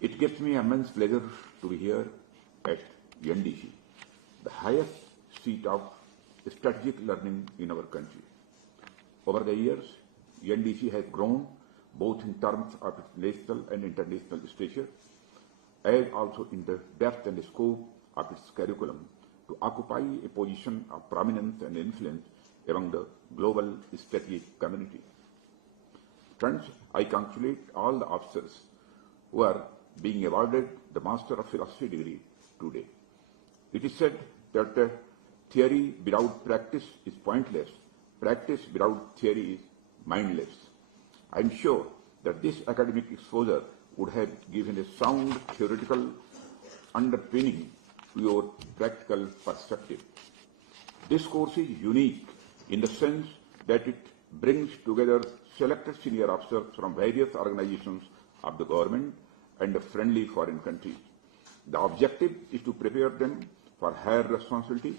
It gives me immense pleasure to be here at NDC, the highest seat of strategic learning in our country. Over the years, NDC has grown both in terms of its national and international stature, as also in the depth and scope of its curriculum to occupy a position of prominence and influence among the global strategic community. Friends, I congratulate all the officers who are being awarded the Master of Philosophy degree today. It is said that theory without practice is pointless, practice without theory is mindless. I am sure that this academic exposure would have given a sound theoretical underpinning to your practical perspective. This course is unique in the sense that it brings together selected senior officers from various organizations of the government and friendly foreign countries. The objective is to prepare them for higher responsibility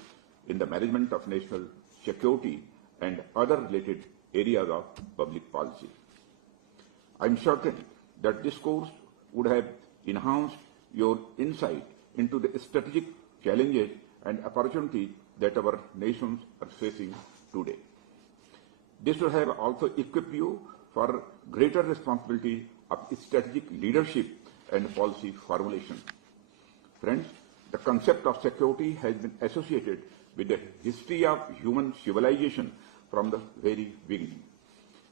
in the management of national security and other related areas of public policy. I am certain that this course would have enhanced your insight into the strategic challenges and opportunities that our nations are facing today. This would have also equipped you for greater responsibility of strategic leadership and policy formulation. Friends, the concept of security has been associated with the history of human civilization from the very beginning.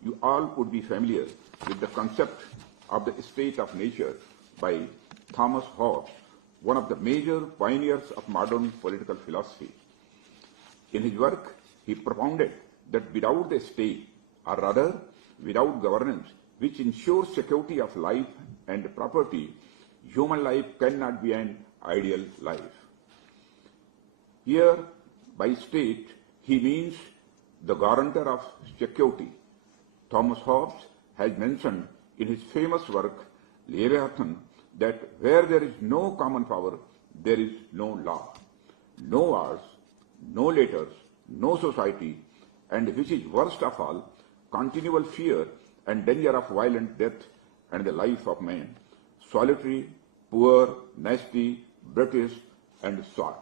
You all would be familiar with the concept of the state of nature by Thomas Hobbes, one of the major pioneers of modern political philosophy. In his work, he propounded that without the state, or rather without governance, which ensures security of life and property, human life cannot be an ideal life. Here, by state, he means the guarantor of security. Thomas Hobbes has mentioned in his famous work, Leviathan, that where there is no common power, there is no law, no wars, no letters, no society, and which is worst of all, continual fear and danger of violent death and the life of man, solitary, poor, nasty, British, and swart.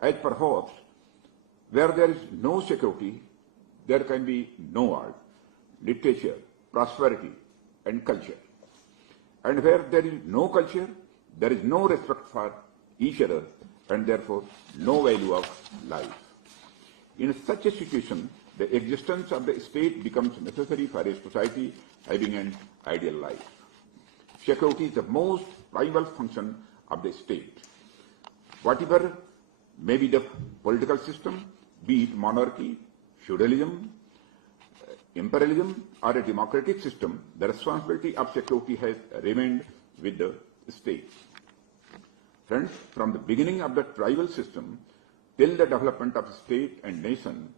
As per Hobbes, where there is no security, there can be no art, literature, prosperity, and culture. And where there is no culture, there is no respect for each other, and therefore no value of life. In such a situation, the existence of the state becomes necessary for a society having an ideal life. Security is the most primal function of the state. Whatever may be the political system, be it monarchy, feudalism, imperialism, or a democratic system, the responsibility of security has remained with the state. Friends, from the beginning of the tribal system till the development of state and nation,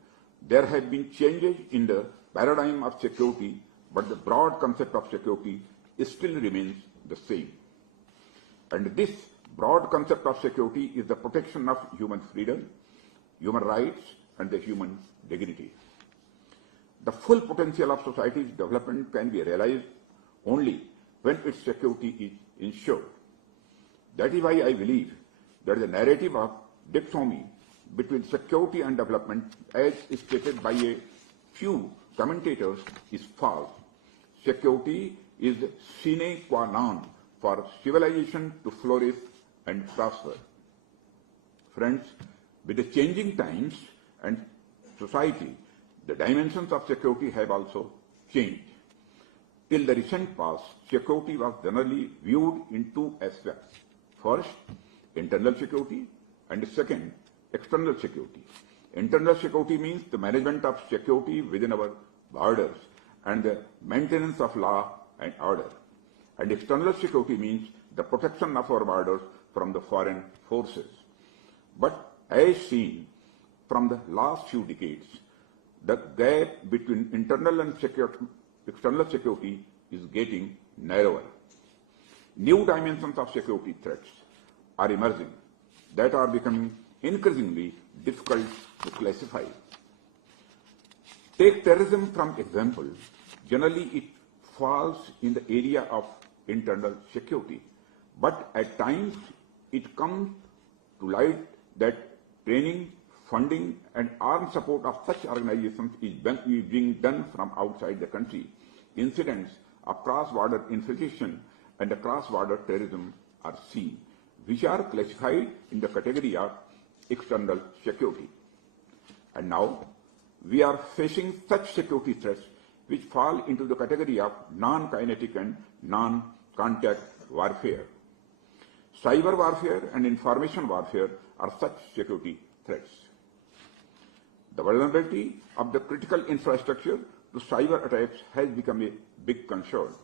there have been changes in the paradigm of security, but the broad concept of security still remains the same. And this broad concept of security is the protection of human freedom, human rights, and the human dignity. The full potential of society's development can be realized only when its security is ensured. That is why I believe that the narrative of dichotomy between security and development, as stated by a few commentators, is false. Security is sine qua non for civilization to flourish and prosper. Friends, with the changing times and society, the dimensions of security have also changed. Till the recent past, security was generally viewed in two aspects. First, internal security, and second, external security. Internal security means the management of security within our borders and the maintenance of law and order. And external security means the protection of our borders from the foreign forces. But as seen from the last few decades, the gap between internal and external security is getting narrower. New dimensions of security threats are emerging that are becoming increasingly difficult to classify. Take terrorism from example. Generally, it falls in the area of internal security. But at times it comes to light that training, funding and armed support of such organizations is being done from outside the country. Incidents of cross-border infiltration and cross-border terrorism are seen, which are classified in the category of external security. And now we are facing such security threats which fall into the category of non-kinetic and non-contact warfare. Cyber warfare and information warfare are such security threats. The vulnerability of the critical infrastructure to cyber attacks has become a big concern.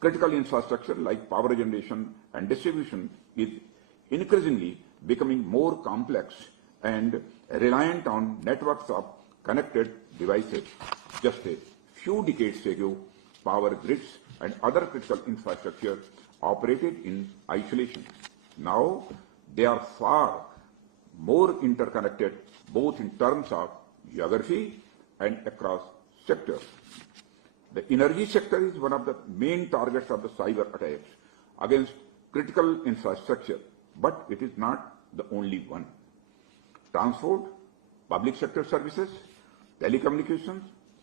Critical infrastructure like power generation and distribution is increasingly becoming more complex and reliant on networks of connected devices. Just a few decades ago, power grids and other critical infrastructure operated in isolation. Now they are far more interconnected both in terms of geography and across sectors. The energy sector is one of the main targets of the cyber attacks against critical infrastructure, but it is not the only one. Transport, public sector services, telecommunications,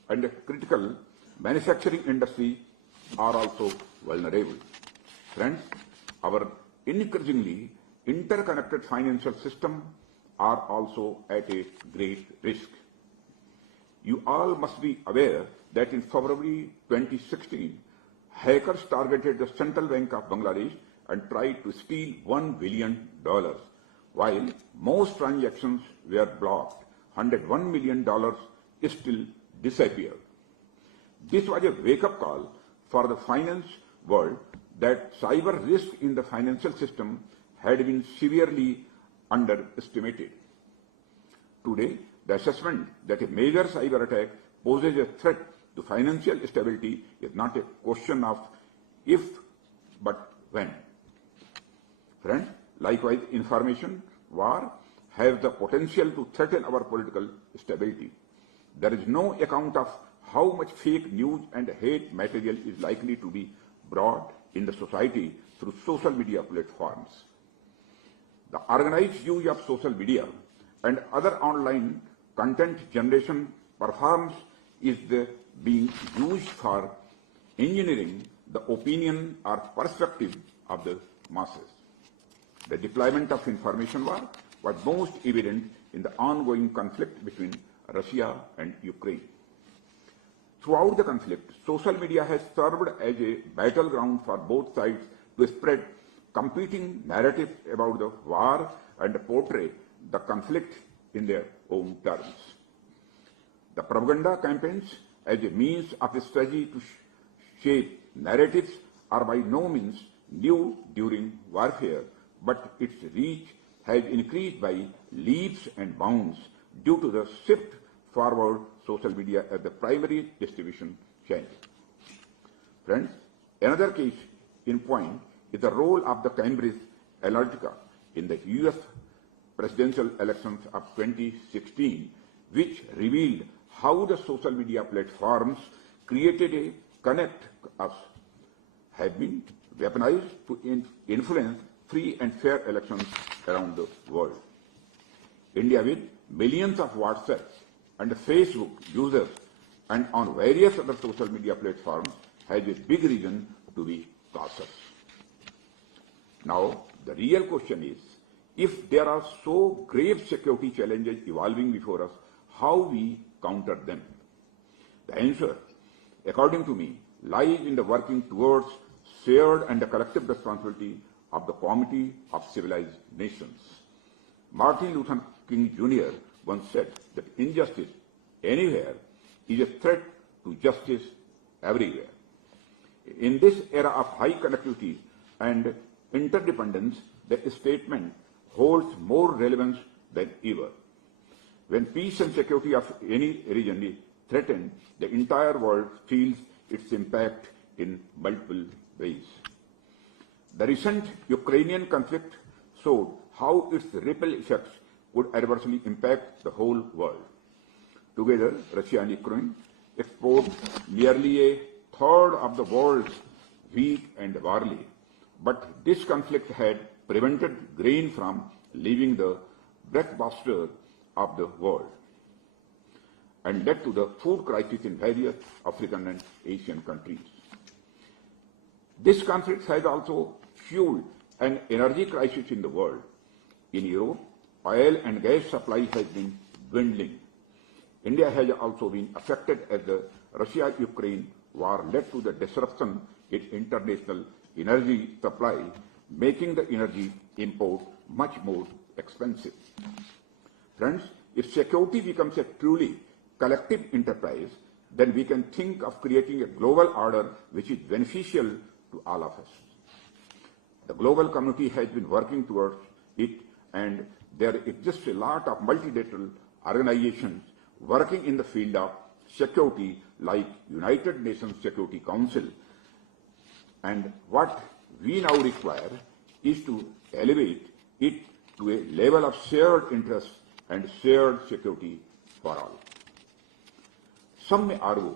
and the critical manufacturing industry are also vulnerable. Friends, our increasingly interconnected financial system are also at a great risk. You all must be aware that in February 2016, hackers targeted the Central Bank of Bangladesh and tried to steal $1 billion, while most transactions were blocked. $101 million still disappeared. This was a wake-up call for the finance world that cyber risk in the financial system had been severely underestimated. Today, the assessment that a major cyber attack poses a threat to financial stability is not a question of if, but when. Friends, likewise, information war has the potential to threaten our political stability. There is no account of how much fake news and hate material is likely to be brought in the society through social media platforms. The organized use of social media and other online content generation performs is being used for engineering the opinion or perspective of the masses. The deployment of information war was most evident in the ongoing conflict between Russia and Ukraine. Throughout the conflict, social media has served as a battleground for both sides to spread competing narratives about the war and portray the conflict in their own terms. The propaganda campaigns as a means of a strategy to shape narratives are by no means new during warfare, but its reach has increased by leaps and bounds due to the shift forward social media as the primary distribution channel. Friends, another case in point is the role of the Cambridge Analytica in the US presidential elections of 2016, which revealed how the social media platforms created a connect us have been weaponized to influence free and fair elections around the world. India, with millions of WhatsApp and Facebook users and on various other social media platforms, has a big reason to be cautious. Now, the real question is, if there are so grave security challenges evolving before us, how we counter them? The answer, according to me, lies in the working towards shared and the collective responsibility of the Committee of Civilized Nations. Martin Luther King Jr. once said that injustice anywhere is a threat to justice everywhere. In this era of high connectivity and interdependence, the statement holds more relevance than ever. When peace and security of any region is threatened, the entire world feels its impact in multiple ways. The recent Ukrainian conflict showed how its ripple effects would adversely impact the whole world. Together, Russia and Ukraine export nearly a third of the world's wheat and barley, but this conflict had prevented grain from leaving the breadbasket of the world and led to the food crisis in various African and Asian countries. This conflict has also fueled an energy crisis in the world. In Europe, oil and gas supply has been dwindling. India has also been affected as the Russia-Ukraine war led to the disruption in international energy supply, making the energy import much more expensive. Friends, if security becomes a truly collective enterprise, then we can think of creating a global order which is beneficial to all of us. The global community has been working towards it, and there exists a lot of multilateral organizations working in the field of security like United Nations Security Council. And what we now require is to elevate it to a level of shared interest and shared security for all. Some may argue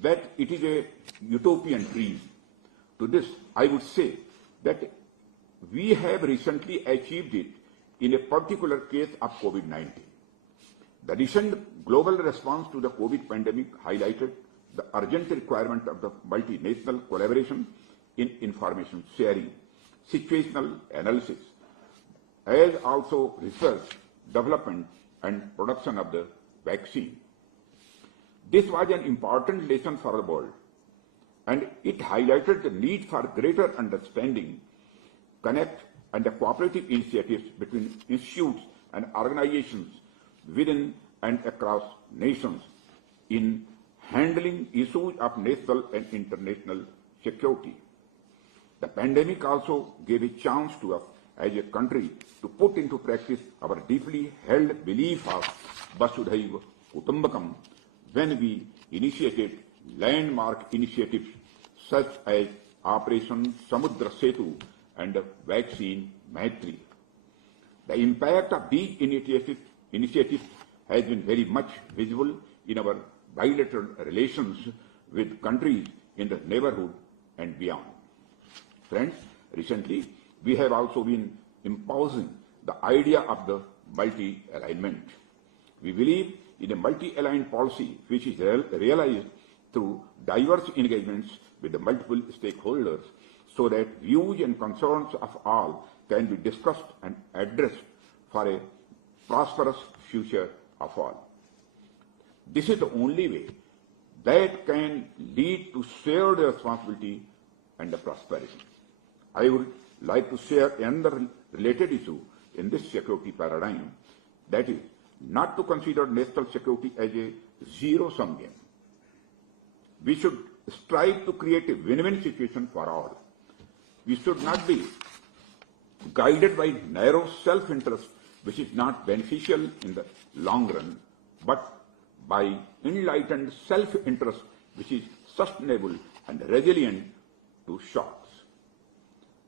that it is a utopian dream. To this, I would say that we have recently achieved it in a particular case of COVID-19. The recent global response to the COVID pandemic highlighted the urgent requirement of the multinational collaboration in information sharing, situational analysis, as also research, development, and production of the vaccine. This was an important lesson for the world, and it highlighted the need for greater understanding, connect, and the cooperative initiatives between institutes and organizations within and across nations in handling issues of national and international security. The pandemic also gave a chance to us as a country to put into practice our deeply held belief of Vasudhaiva Kutumbakam when we initiated landmark initiatives such as Operation Samudra Setu and Vaccine Maitri. The impact of these initiatives has been very much visible in our bilateral relations with countries in the neighborhood and beyond. Friends, recently we have also been espousing the idea of the multi-alignment. We believe in a multi-aligned policy which is realized through diverse engagements with the multiple stakeholders so that views and concerns of all can be discussed and addressed for a prosperous future of all. This is the only way that can lead to shared responsibility and prosperity. I would like to share another related issue in this security paradigm, that is, not to consider national security as a zero-sum game. We should strive to create a win-win situation for all. We should not be guided by narrow self-interest which is not beneficial in the long run, but by enlightened self-interest which is sustainable and resilient to shocks.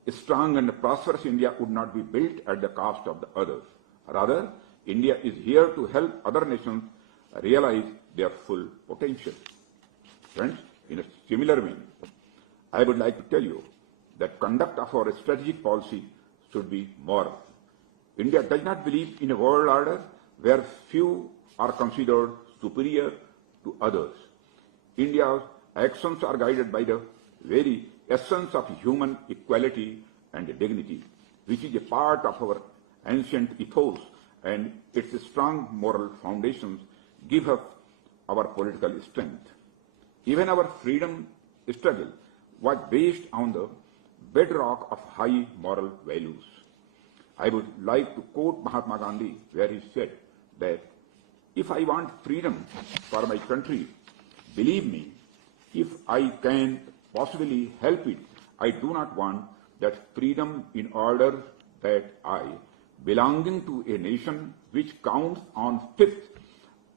A strong and prosperous India would not be built at the cost of the others. Rather, India is here to help other nations realize their full potential. Friends, in a similar vein, I would like to tell you that conduct of our strategic policy should be moral. India does not believe in a world order where few are considered superior to others. India's actions are guided by the very essence of human equality and dignity, which is a part of our ancient ethos, and its strong moral foundations give us our political strength. Even our freedom struggle was based on the bedrock of high moral values. I would like to quote Mahatma Gandhi, where he said that if I want freedom for my country, believe me, if I can possibly help it, I do not want that freedom in order that I, belonging to a nation which counts on fifth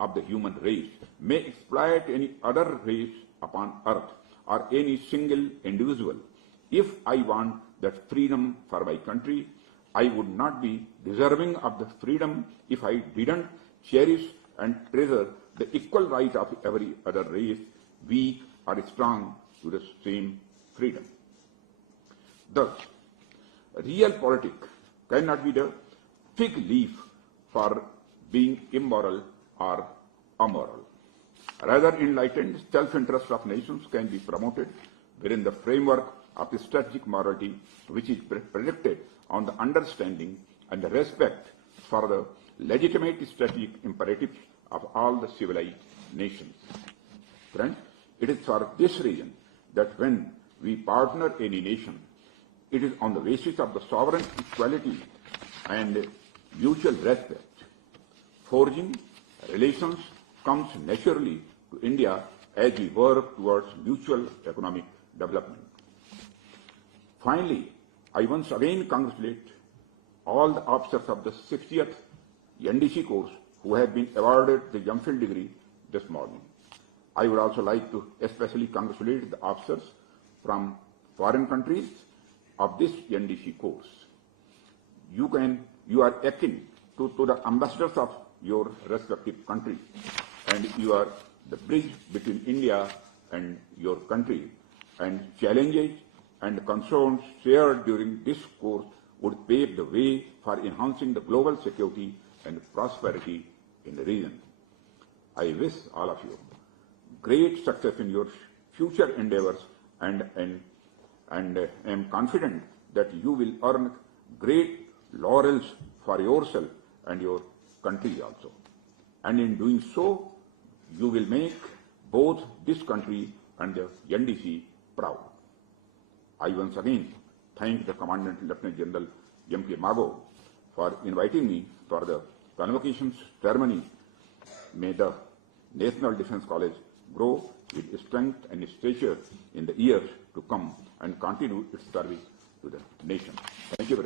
of the human race, may exploit any other race upon earth or any single individual. If I want that freedom for my country, I would not be deserving of the freedom if I didn't cherish and treasure the equal right of every other race, weak or strong, to the same freedom. Thus, real politics cannot be the fig leaf for being immoral or amoral. Rather, enlightened self-interest of nations can be promoted within the framework of the strategic morality, which is projected on the understanding and the respect for the legitimate strategic imperatives of all the civilized nations. Friends, it is for this reason that when we partner any nation, it is on the basis of the sovereign equality and mutual respect. Forging relations comes naturally to India as we work towards mutual economic development. Finally, I once again congratulate all the officers of the 60th NDC course who have been awarded the MPhil degree this morning. I would also like to especially congratulate the officers from foreign countries of this NDC course. You are akin to the ambassadors of your respective countries, and you are the bridge between India and your country, and challenges and concerns shared during this course would pave the way for enhancing the global security and prosperity in the region. I wish all of you great success in your future endeavors and am confident that you will earn great laurels for yourself and your country also. And in doing so, you will make both this country and the NDC proud. I once again thank the Commandant Lieutenant General M.K. Mago for inviting me for the Convocation ceremony. May the National Defence College grow with strength and stature in the years to come and continue its service to the nation. Thank you very much.